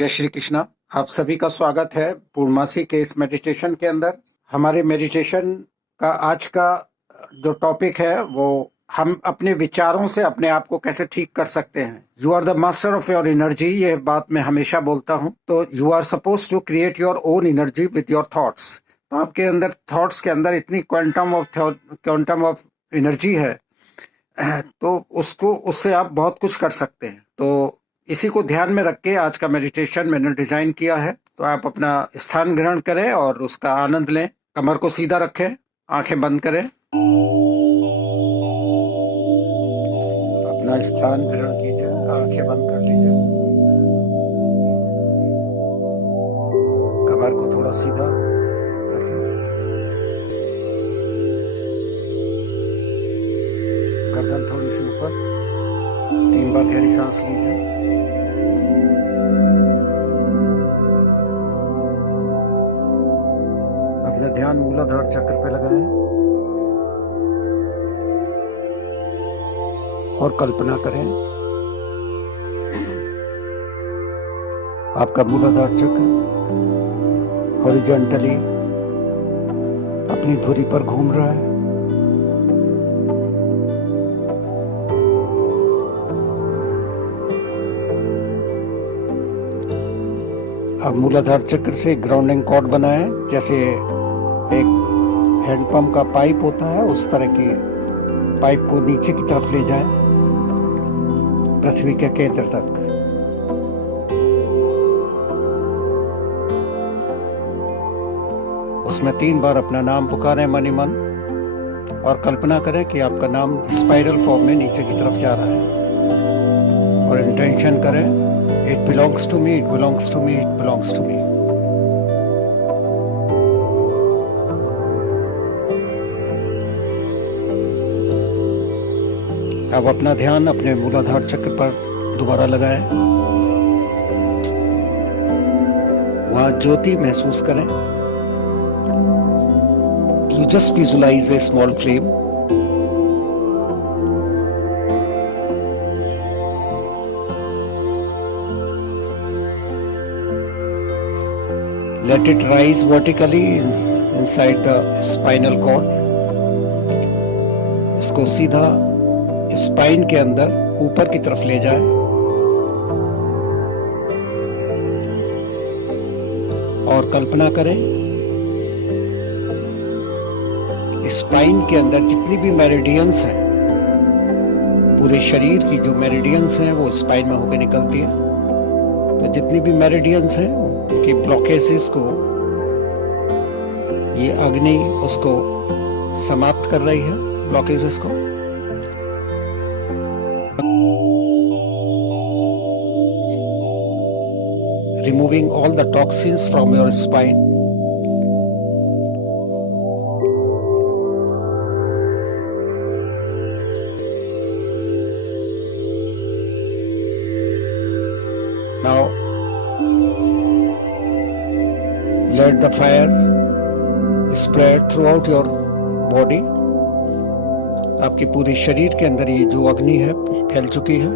जय श्री कृष्णा। आप सभी का स्वागत है पूर्णमासी के इस मेडिटेशन के अंदर। हमारे मेडिटेशन का आज का जो टॉपिक है वो हम अपने विचारों से अपने आप को कैसे ठीक कर सकते हैं। You are the master of your energy, ये बात मैं हमेशा बोलता हूँ। तो you are suppose to create your own energy with your thoughts. तो आपके अंदर थॉट्स के अंदर इतनी क्वांटम ऑफ एनर्जी है तो उससे आप बहुत कुछ कर सकते हैं। तो इसी को ध्यान में रख के आज का मेडिटेशन मैंने डिजाइन किया है। तो आप अपना स्थान ग्रहण करें और उसका आनंद लें। कमर को सीधा रखें, आंखें बंद करें, अपना स्थान ग्रहण कीजिए, आंखें बंद कर लीजिए, कमर को थोड़ा सीधा रखें, गर्दन थोड़ी सी ऊपर, 3 बार गहरी सांस लीजिए। अपना ध्यान मूलाधार चक्र पे लगाएं और कल्पना करें आपका मूलाधार चक्र हॉरिजॉन्टली अपनी धुरी पर घूम रहा है। अब मूलाधार चक्र से ग्राउंडिंग कॉर्ड बनाएं, जैसे एक हैंडपंप का पाइप होता है उस तरह के पाइप को नीचे की तरफ ले जाएं, पृथ्वी के केंद्र तक। उसमें 3 बार अपना नाम पुकारें मन ही मन और कल्पना करें कि आपका नाम स्पाइरल फॉर्म में नीचे की तरफ जा रहा है और इंटेंशन करें, it belongs to me, it belongs to me, it belongs to me. अब अपना ध्यान अपने मूलाधार चक्र पर दोबारा लगाएं। वहां ज्योति महसूस करें। You just visualise a small flame. Let it rise vertically inside the spinal cord. इसको सीधा स्पाइन के अंदर ऊपर की तरफ ले जाएं और कल्पना करें स्पाइन के अंदर जितनी भी मेरिडियंस हैं, पूरे शरीर की जो मेरिडियंस हैं वो स्पाइन में होकर निकलती है। तो जितनी भी मेरिडियंस हैं उनके ब्लॉकेजेस को ये अग्नि उसको समाप्त कर रही है, ब्लॉकेजेस को। Removing all the toxins from your spine. Now let the fire spread throughout your body. आपके पूरे शरीर के अंदर ये जो अग्नि है फैल चुकी है।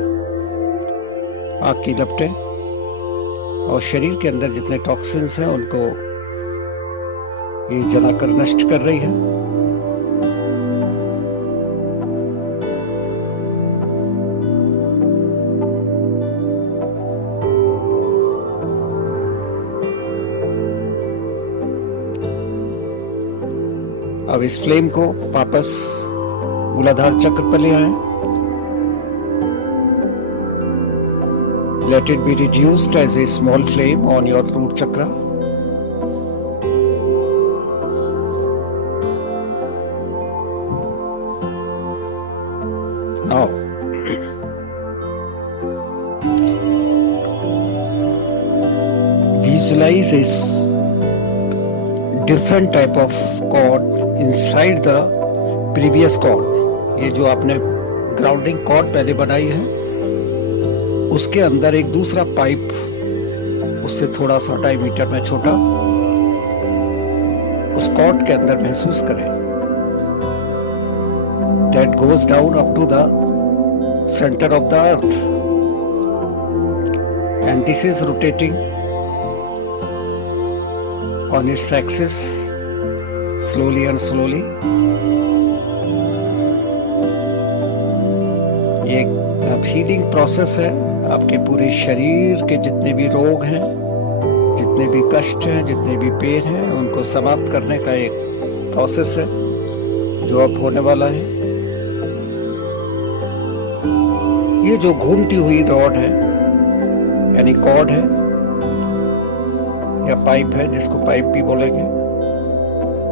आग की लपटें और शरीर के अंदर जितने टॉक्सिन्स हैं उनको ये जलाकर नष्ट कर रही है। अब इस फ्लेम को वापस मूलाधार चक्र पर ले आएं। Let it be reduced as a small flame on your root chakra. Now, visualize a different type of cord inside the previous cord. ये जो आपने ग्राउंडिंग कॉर्ड पहले बनाई है उसके अंदर एक दूसरा पाइप उससे थोड़ा सा डायमीटर में छोटा उस कॉर्ड के अंदर महसूस करें। That goes down up to the center of the earth and this is rotating on its axis slowly and slowly. ये एक हीलिंग प्रोसेस है। आपके पूरे शरीर के जितने भी रोग हैं, जितने भी कष्ट हैं, जितने भी पेन हैं, उनको समाप्त करने का एक प्रोसेस है जो अब होने वाला है। ये जो घूमती हुई रॉड है यानी कॉर्ड है या पाइप है, जिसको पाइप भी बोलेंगे,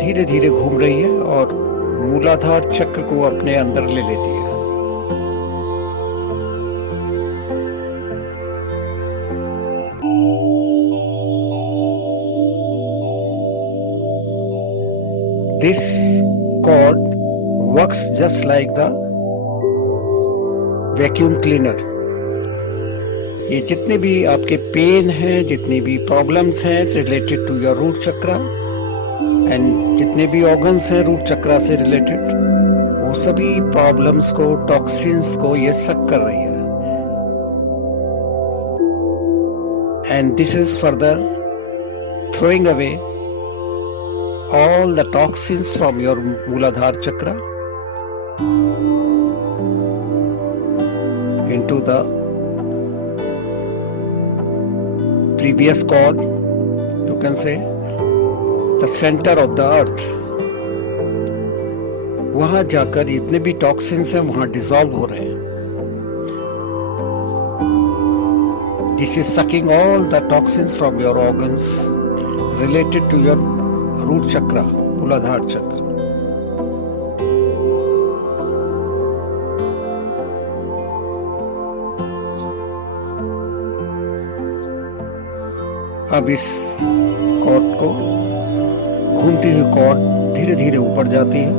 धीरे धीरे घूम रही है और मूलाधार चक्र को अपने अंदर ले लेती है। This cord works just like the vacuum cleaner. ये जितने भी आपके पेन हैं, जितनी भी प्रॉब्लम्स हैं related to your root chakra and जितने भी ऑर्गन्स हैं रूट चक्रा से रिलेटेड, वो सभी प्रॉब्लम्स को, टॉक्सिन्स को ये सक कर रही है। And this is further throwing away all the toxins from your Mooladhar chakra into the previous cord, you can say the center of the earth. वहां जाकर जितने भी टॉक्सिन्स हैं वहां डिसॉल्व हो रहे हैं। This is sucking all the toxins from your organs related to your root chakra, Muladhara chakra. अब इस कॉर्ड को, घूमती हुई कॉर्ड धीरे धीरे ऊपर जाती है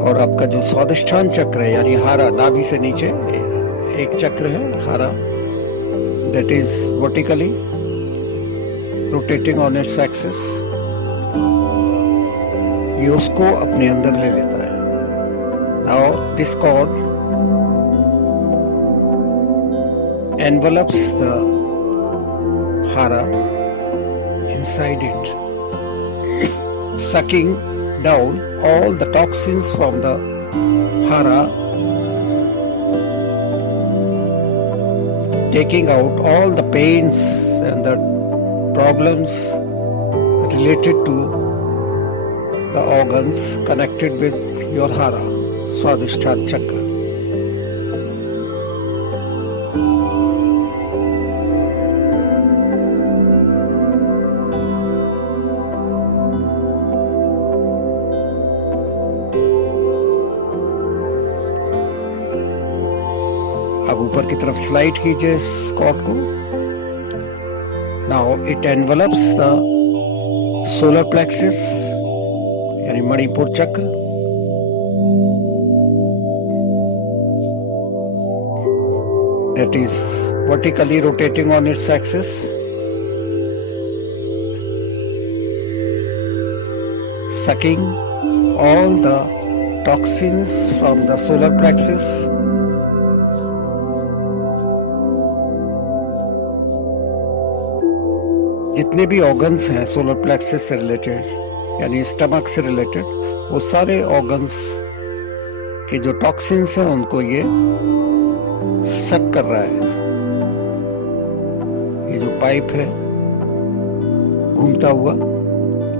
और आपका जो स्वादिष्ठान चक्र है यानी हारा, नाभि से नीचे एक चक्र है हारा, that is vertically rotating on its axis, ये उसको अपने अंदर ले लेता है। Now this cord envelops the hara inside it, sucking down all the toxins from the hara, taking out all the pains and the problems related to the organs connected with your hara, Swadhisthana chakra. अब ऊपर की तरफ slide कीजिए इस cord को। Now it envelops the solar plexus यानी मणिपुर चक्र, that is vertically rotating on its axis, sucking all the toxins from the solar plexus जितने भी ऑर्गन्स हैं सोलर प्लेक्सस से रिलेटेड यानी स्टमक से रिलेटेड, वो सारे ऑर्गन्स के जो टॉक्सिन्स हैं उनको ये सक कर रहा है। ये जो पाइप है घूमता हुआ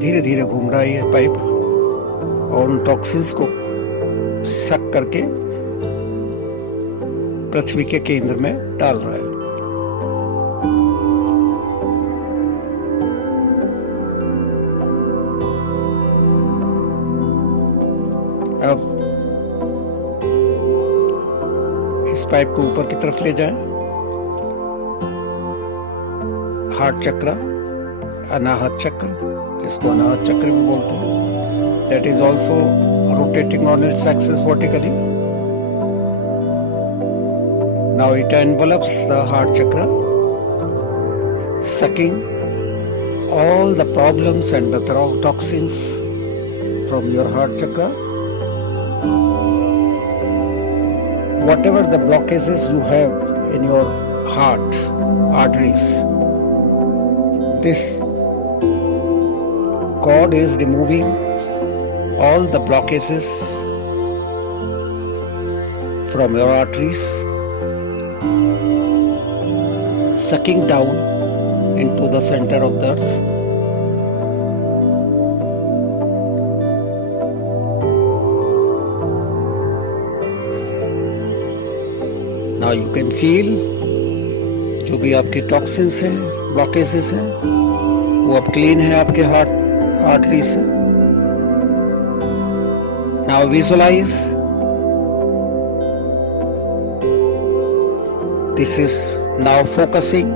धीरे धीरे घूम रहा है ये पाइप और उन टॉक्सिन्स को सक करके पृथ्वी के केंद्र में डाल रहा है। अब इस पाइप को ऊपर की तरफ ले जाएं, हार्ट चक्र, अनाहत चक्र, जिसको अनाहत चक्र भी बोलते हैं, that is also rotating on its axis vertically. Now it envelops the heart chakra, sucking all the problems and the toxins from your heart chakra. Whatever the blockages you have in your heart, arteries. This cord is removing all the blockages from your arteries, sucking down into the center of the earth. Now you can feel जो भी आपके toxins हैं, blockages हैं, वो अब clean है आपके heart artery से. Now visualize this is now focusing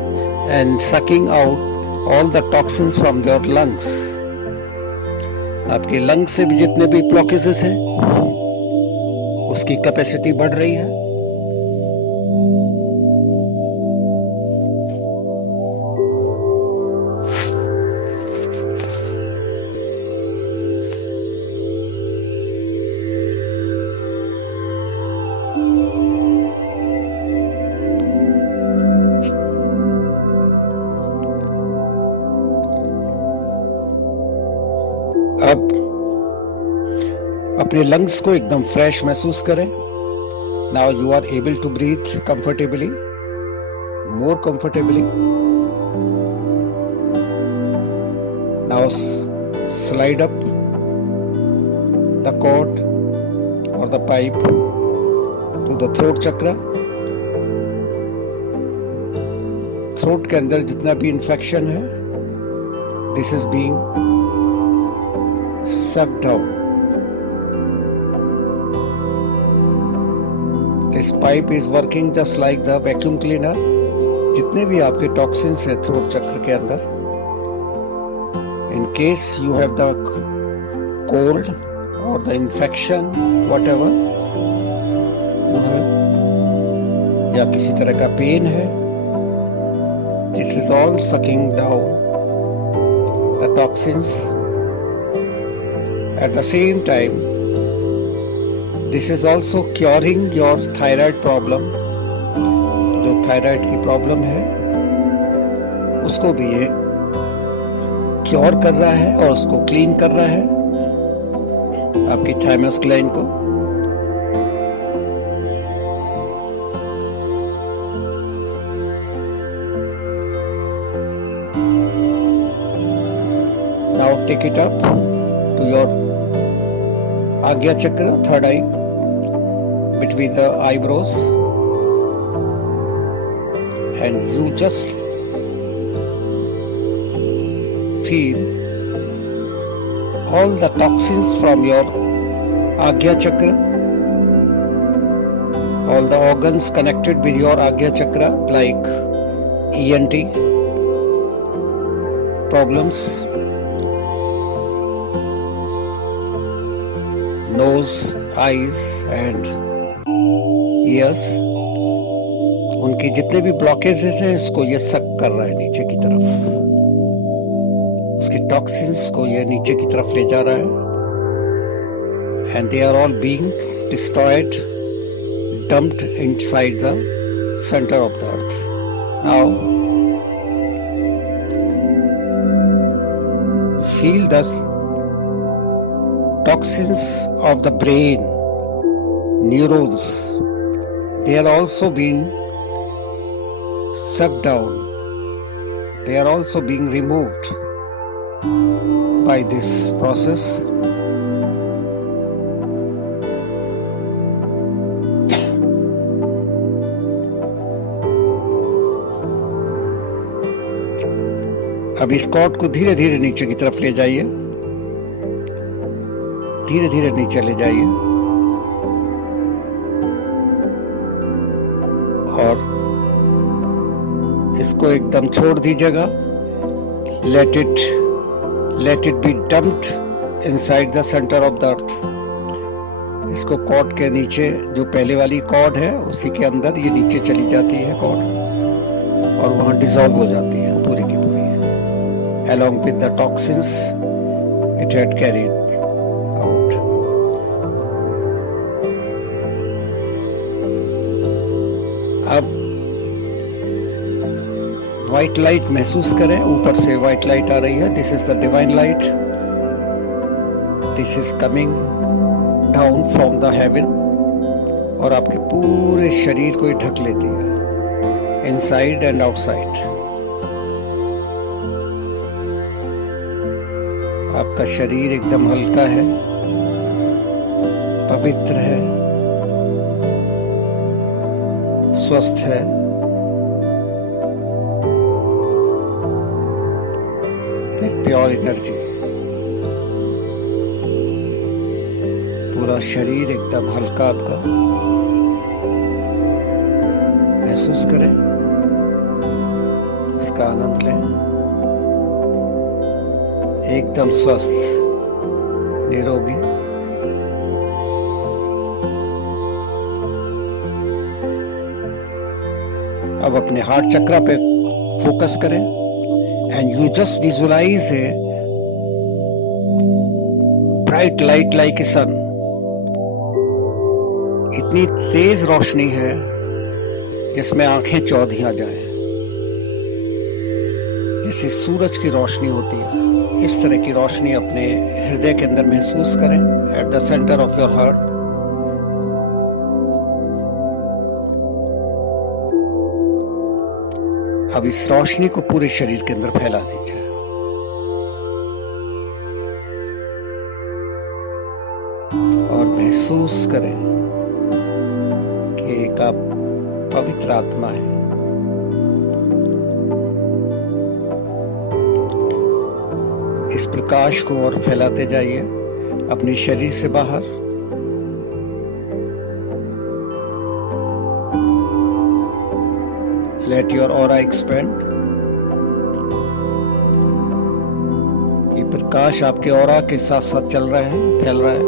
and sucking out all the toxins from your lungs. आपके लंग्स से भी जितने भी ब्लॉकेजेस हैं उसकी कैपेसिटी बढ़ रही है. अब अपने लंग्स को एकदम फ्रेश महसूस करें. Now you are able to breathe comfortably, more comfortably. Now slide up the cord और the pipe to the throat chakra. Throat के अंदर जितना भी इंफेक्शन है, this is being sucked down. This pipe is working just like the vacuum cleaner. जितने भी आपके toxins हैं थ्रोट चक्र के अंदर, in case you have the cold or the infection, whatever you have, या किसी तरह का पेन है, this is all sucking down the toxins. At the same time, this is also curing your thyroid problem. जो thyroid की problem है उसको भी ये क्योर कर रहा है और उसको क्लीन कर रहा है, आपकी थाइमस ग्लैंड को. Now take it up to your Agya Chakra, third eye, between the eyebrows, and you just feel all the toxins from your Agya Chakra, all the organs connected with your Agya Chakra like ENT problems, nose, eyes and ears, उनकी जितने भी blockages हैं इसको ये सक कर रहा है नीचे की तरफ. उसके टॉक्सिन्स को ये नीचे की तरफ ले जा रहा है. And they are all being destroyed, dumped inside the centre of the earth. Now feel the toxins of the brain, neurons, they are also being sucked down. They are also being removed by this process. अब इस cord को धीरे धीरे नीचे की तरफ ले जाइए, धीरे धीरे नीचे ले जाइए और इसको एकदम छोड़ दीजिएगा. Let it be dumped inside the centre of the अर्थ. इसको कॉर्ड के नीचे, जो पहले वाली कॉर्ड है उसी के अंदर ये नीचे चली जाती है कॉर्ड और वहां डिसॉल्व हो जाती है पूरी की पूरी, along with the toxins it had carried out. अब व्हाइट लाइट महसूस करें, ऊपर से व्हाइट लाइट आ रही है। This is the divine light, this is coming down from the haven और आपके पूरे शरीर को ढक लेती है, इनसाइड एंड आउटसाइड। आपका शरीर एकदम हल्का है, पवित्र है, स्वस्थ है। एक प्योर एनर्जी, पूरा शरीर एकदम हल्का आपका महसूस करें, इसका आनंद लें। एकदम स्वस्थ, निरोगी। अब अपने हार्ट चक्र पे फोकस करें and you just visualise a bright light like a sun. इतनी तेज रोशनी है जिसमें आंखें चौधियां जाएं, जैसे सूरज की रोशनी होती है। इस तरह की रोशनी अपने हृदय के अंदर महसूस करें, at the centre of your heart. अब इस रोशनी को पूरे शरीर के अंदर फैला दीजिए। और महसूस करें कि एक आप पवित्र आत्मा है। इस प्रकाश को और फैलाते जाइए अपने शरीर से बाहर। Let your aura expand। ये प्रकाश आपके ऑरा के साथ साथ चल रहा है, फैल रहा है।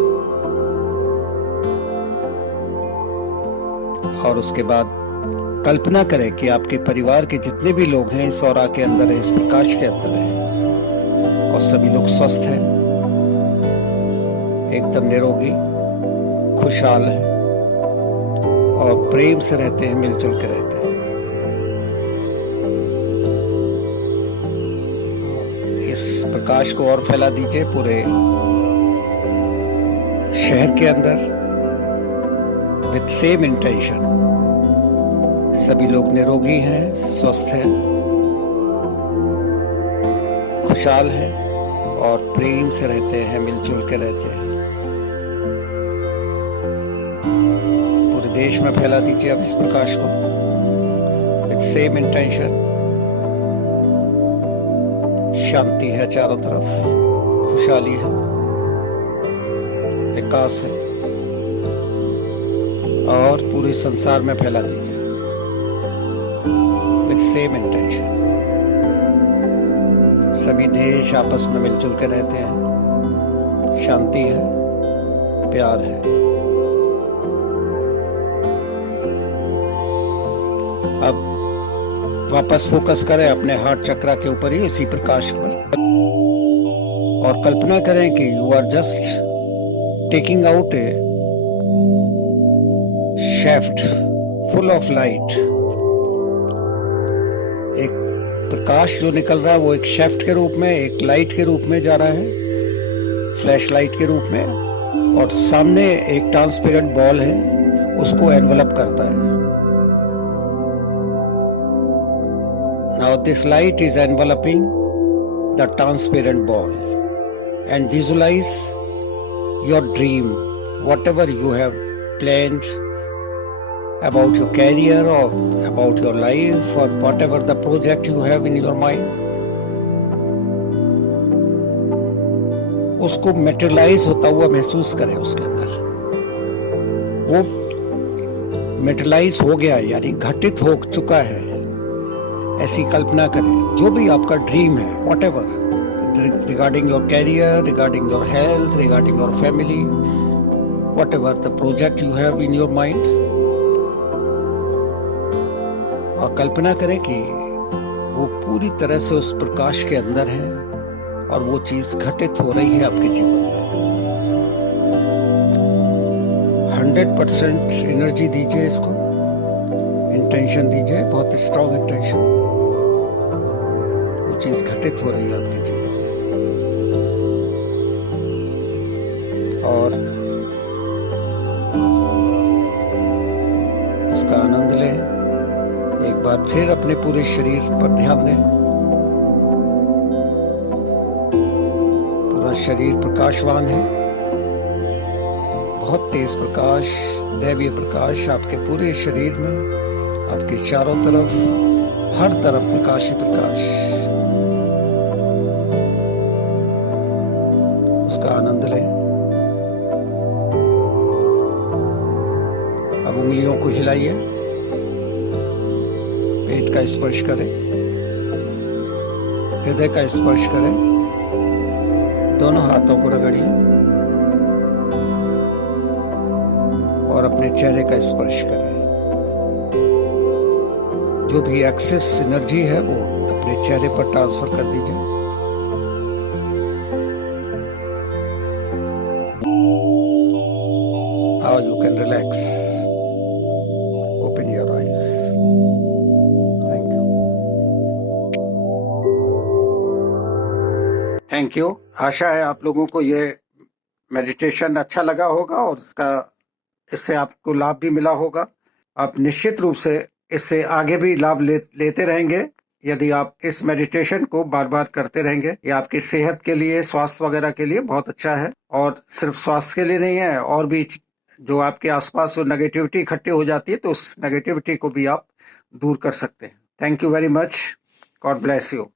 और उसके बाद कल्पना करें कि आपके परिवार के जितने भी लोग हैं इस ऑरा के अंदर है, इस प्रकाश के अंदर है, और सभी लोग स्वस्थ हैं, एकदम निरोगी, खुशहाल हैं और प्रेम से रहते हैं, मिलजुल के रहते हैं। इस प्रकाश को और फैला दीजिए पूरे शहर के अंदर विद सेम इंटेंशन। सभी लोग निरोगी हैं, स्वस्थ हैं, खुशहाल हैं और प्रेम से रहते हैं, मिलजुल के रहते हैं। पूरे देश में फैला दीजिए अब इस प्रकाश को विद सेम इंटेंशन। शांति है चारों तरफ, खुशहाली है, विकास है, और पूरे संसार में फैला दीजिए विद सेम इंटेंशन। सभी देश आपस में मिलजुल के रहते हैं, शांति है, प्यार है। अब वापस फोकस करें अपने हार्ट चक्र के ऊपर ही, इसी प्रकाश पर, और कल्पना करें कि you are just taking out a shaft full of light। एक प्रकाश जो निकल रहा है वो एक शेफ्ट के रूप में, एक लाइट के रूप में जा रहा है, फ्लैश लाइट के रूप में, और सामने एक ट्रांसपेरेंट बॉल है, उसको एनवलप करता है। Now this light is enveloping the transparent ball and visualize your dream, whatever you have planned about your career or about your life or whatever the project you have in your mind, उसको materialise होता हुआ महसूस करें उसके अंदर। वो materialise हो गया, यानी घटित हो चुका है, ऐसी कल्पना करें। जो भी आपका ड्रीम है, whatever, regarding your career, regarding your health, regarding your family, whatever the project you have in your mind, और कल्पना करें कि वो पूरी तरह से उस प्रकाश के अंदर है और वो चीज घटित हो रही है आपके जीवन में। 100% एनर्जी दीजिए इसको, इंटेंशन दीजिए, बहुत स्ट्रॉन्ग इंटेंशन। घटित हो रही है आपके जीवन में, और उसका आनंद लें। एक बार फिर अपने पूरे शरीर पर ध्यान दें। पूरा शरीर प्रकाशवान है, बहुत तेज प्रकाश, दैवीय प्रकाश आपके पूरे शरीर में, आपके चारों तरफ, हर तरफ प्रकाश ही प्रकाश। उसका आनंद लें। अब उंगलियों को हिलाइए, पेट का स्पर्श करें, हृदय का स्पर्श करें, दोनों हाथों को रगड़िए और अपने चेहरे का स्पर्श करें। जो भी एक्सेस एनर्जी है वो अपने चेहरे पर ट्रांसफर कर दीजिए। Now you can relax. Open your eyes. Thank you. Thank you. आशा है आप लोगों को ये मेडिटेशन अच्छा लगा होगा और इससे आपको लाभ भी मिला होगा। आप निश्चित रूप से इससे आगे भी लाभ लेते रहेंगे यदि आप इस मेडिटेशन को बार बार करते रहेंगे। ये आपकी सेहत के लिए, स्वास्थ्य वगैरह के लिए बहुत अच्छा है, और सिर्फ स्वास्थ्य के लिए नहीं है, और भी जो आपके आसपास जो नेगेटिविटी इकट्ठी हो जाती है तो उस नेगेटिविटी को भी आप दूर कर सकते हैं। Thank you very much. God bless you.